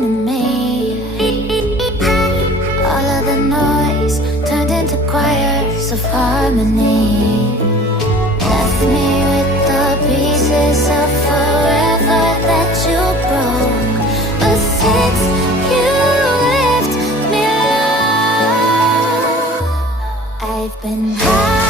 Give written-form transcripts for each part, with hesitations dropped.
burning in me. All of the noise turned into choirs of harmony. Left me with the pieces of forever that you broke. But since you left me alone, I've been high.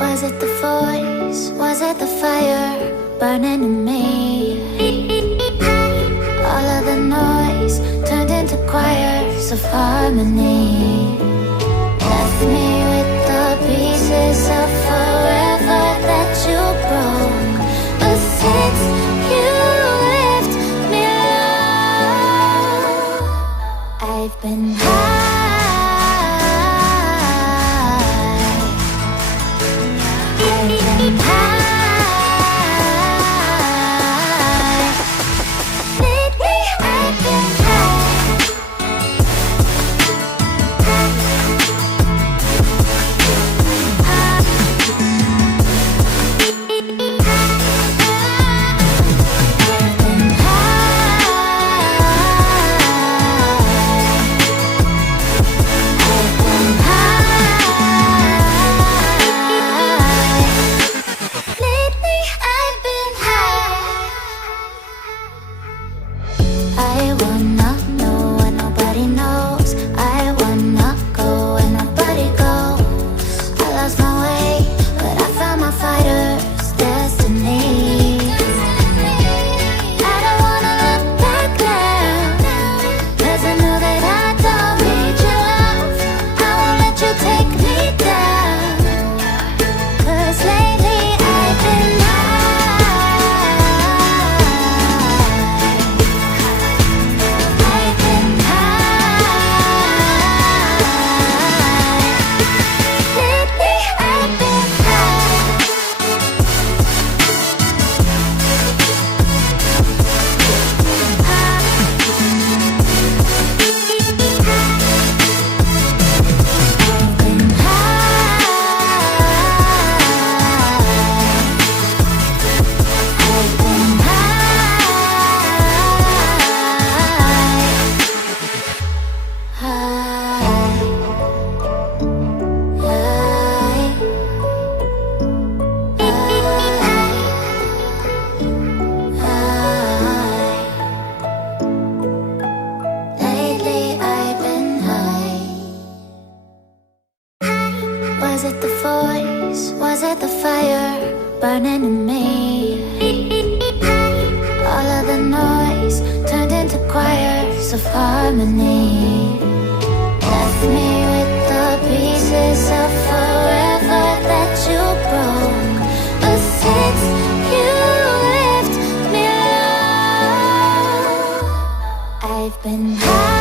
Was it the voice? Was it the fire burning in me? All of the noise turned into choirs of harmony. Left me with the pieces of forever that you broke. But since you left me alone, I've been high. choirs of harmony. Left me with the pieces of forever that you broke. But since you left me alone, I've been high.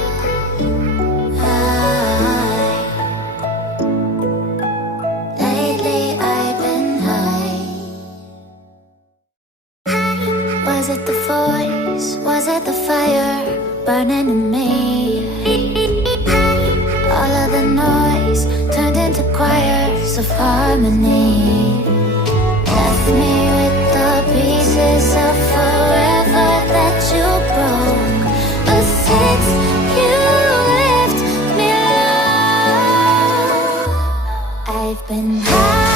I've been high. Lately I've been Was it the voice? Was it the fire burning in me? All of the noise turned into choirs of harmony. Left me with the pieces of forever that you broke. But since you left me alone, I've been high.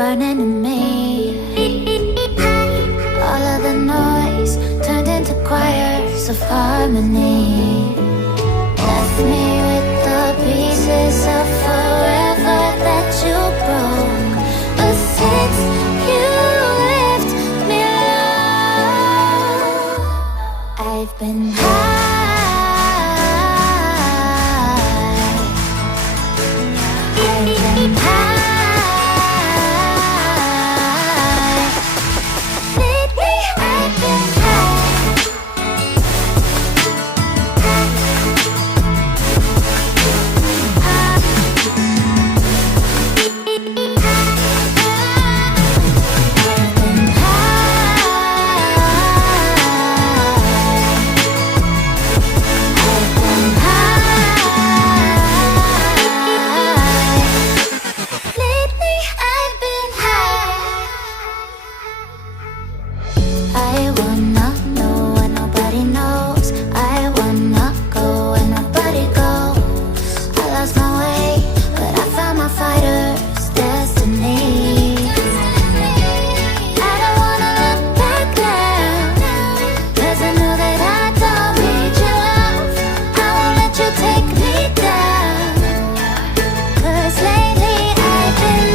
burning in me. All of the noise turned into choirs of harmony. left me with the pieces of forever that you broke. But since you left me alone, I've been high. I've been high. Lately I've been I wanna know what nobody knows. I wanna go where nobody goes. I lost my way, but I found my fighter's destiny. I don't wanna look back now, 'cause I know that I don't need your love. I won't let you take me down, 'cause lately I've been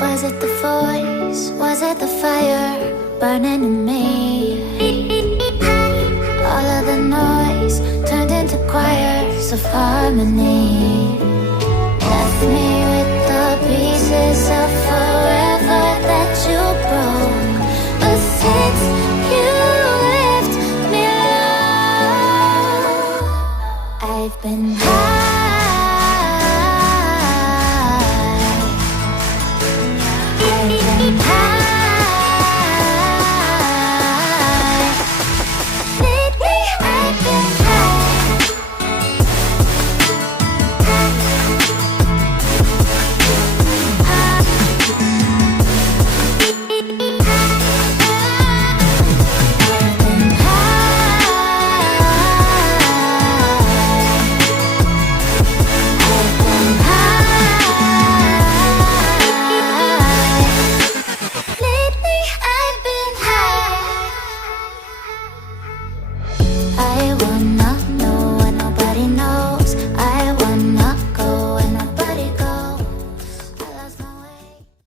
Was it the voice? Was it the fire burning in me? All of the noise turned into choirs of harmony.